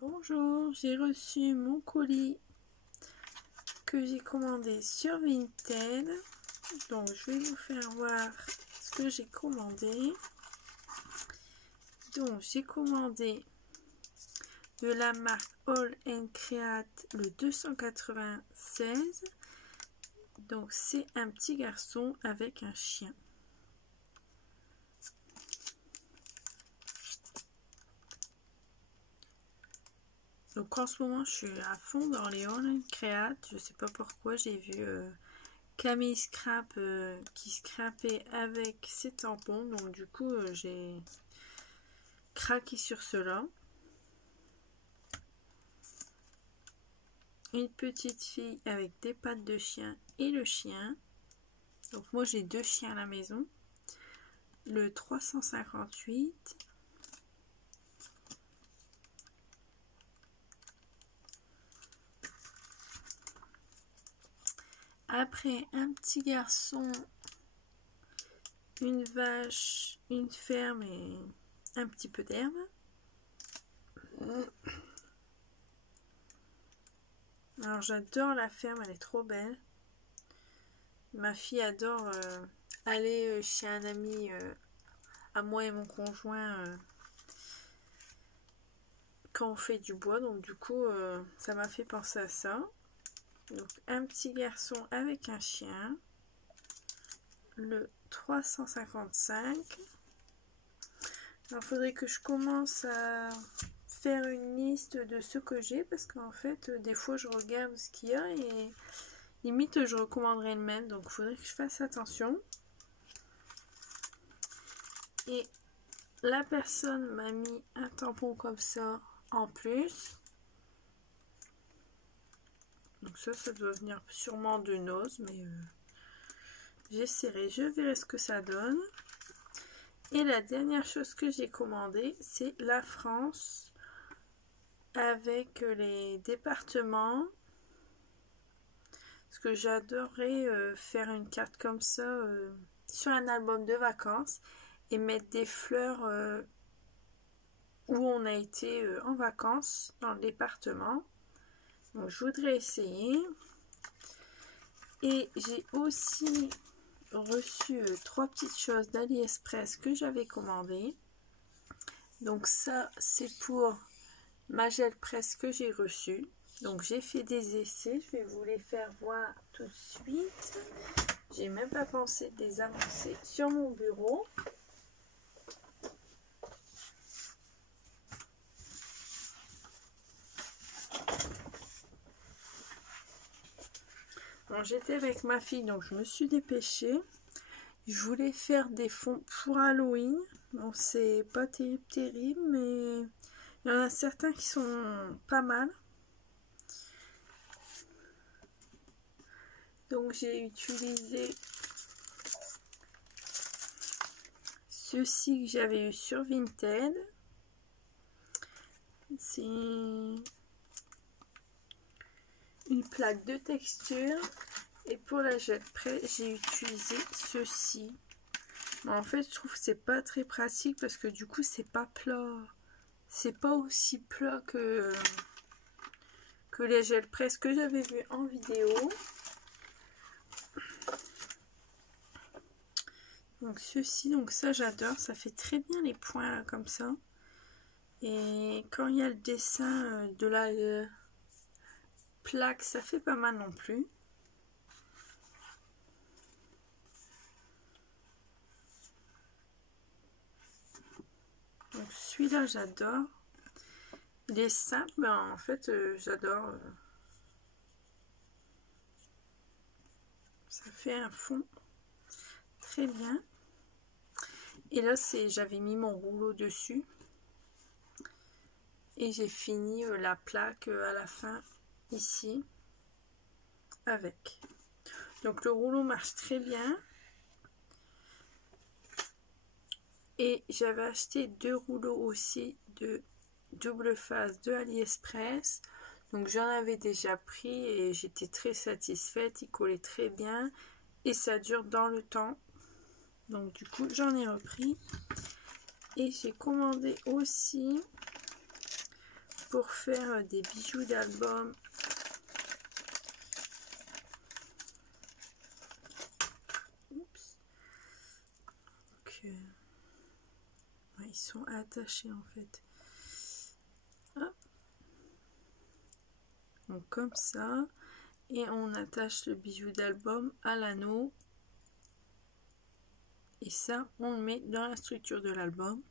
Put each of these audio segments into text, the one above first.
Bonjour, j'ai reçu mon colis que j'ai commandé sur Vinted. Donc je vais vous faire voir ce que j'ai commandé. Donc j'ai commandé de la marque All & Create le 296. Donc c'est un petit garçon avec un chien. Donc en ce moment je suis à fond dans les All & Create. Je sais pas pourquoi, j'ai vu Camille Scrap qui scrapait avec ses tampons. Donc du coup j'ai craqué sur cela. Une petite fille avec des pattes de chien et le chien. Donc moi j'ai deux chiens à la maison. Le 358. Après un petit garçon, une vache, une ferme et un petit peu d'herbe. Alors j'adore la ferme, elle est trop belle. Ma fille adore aller chez un ami à moi et mon conjoint quand on fait du bois. Donc du coup ça m'a fait penser à ça. Donc un petit garçon avec un chien. Le 355. Alors il faudrait que je commence à faire une liste de ce que j'ai, parce qu'en fait des fois je regarde ce qu'il y a et limite je recommanderais le même, donc il faudrait que je fasse attention. Et la personne m'a mis un tampon comme ça en plus, donc ça doit venir sûrement de Nose, mais j'essaierai, je verrai ce que ça donne. Et la dernière chose que j'ai commandé, c'est la France avec les départements. Parce que j'adorerais faire une carte comme ça sur un album de vacances et mettre des fleurs où on a été en vacances dans le département. Donc je voudrais essayer. Et j'ai aussi reçu trois petites choses d'AliExpress que j'avais commandées. Donc ça c'est pour ma gel presse que j'ai reçue. Donc j'ai fait des essais, je vais vous les faire voir tout de suite. J'ai même pas pensé de les avancer sur mon bureau. Bon, j'étais avec ma fille, donc je me suis dépêchée. Je voulais faire des fonds pour Halloween. Bon, c'est pas terrible, mais il y en a certains qui sont pas mal. Donc j'ai utilisé ceux-ci que j'avais eu sur Vinted. C'est une plaque de texture. Et pour la gel presse, j'ai utilisé ceci. Mais en fait, je trouve que c'est pas très pratique parce que du coup, c'est pas plat. C'est pas aussi plat que les gel presse que j'avais vu en vidéo. Donc ceci, donc ça j'adore, ça fait très bien les points là, comme ça. Et quand il y a le dessin de la plaque, ça fait pas mal non plus. Donc celui-là j'adore. Il est simple, ben, en fait j'adore. Ça fait un fond très bien. Et là j'avais mis mon rouleau dessus. Et j'ai fini la plaque à la fin ici avec. Donc le rouleau marche très bien. Et j'avais acheté deux rouleaux aussi de double face de AliExpress. Donc j'en avais déjà pris et j'étais très satisfaite. Ils collaient très bien et ça dure dans le temps. Donc du coup j'en ai repris. Et j'ai commandé aussi pour faire des bijoux d'album. Oups. Ouais, ils sont attachés en fait. Hop. Donc comme ça. Et on attache le bijou d'album à l'anneau. Et ça, on le met dans la structure de l'album.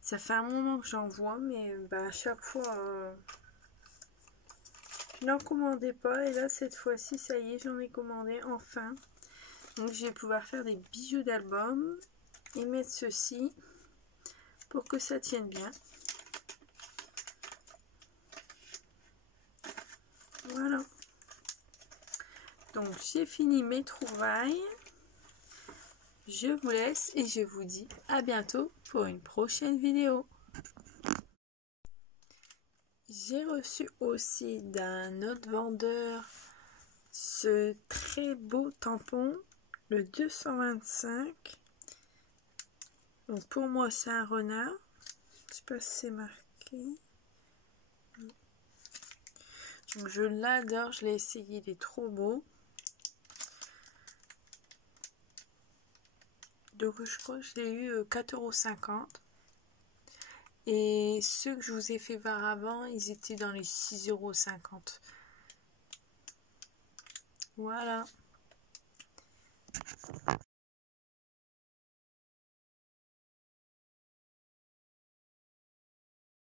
Ça fait un moment que j'en vois, mais à chaque fois, je n'en commandais pas. Et là, cette fois-ci, ça y est, j'en ai commandé enfin. Donc, je vais pouvoir faire des bijoux d'album et mettre ceci pour que ça tienne bien. Voilà. Donc, j'ai fini mes trouvailles. Je vous laisse et je vous dis à bientôt pour une prochaine vidéo. J'ai reçu aussi d'un autre vendeur ce très beau tampon, le 225. Donc pour moi c'est un renard. Je sais pas si c'est marqué. Donc je l'adore, je l'ai essayé, il est trop beau. Donc je crois que je l'ai eu 4,50 €. Et ceux que je vous ai fait voir avant, ils étaient dans les 6,50 €. Voilà.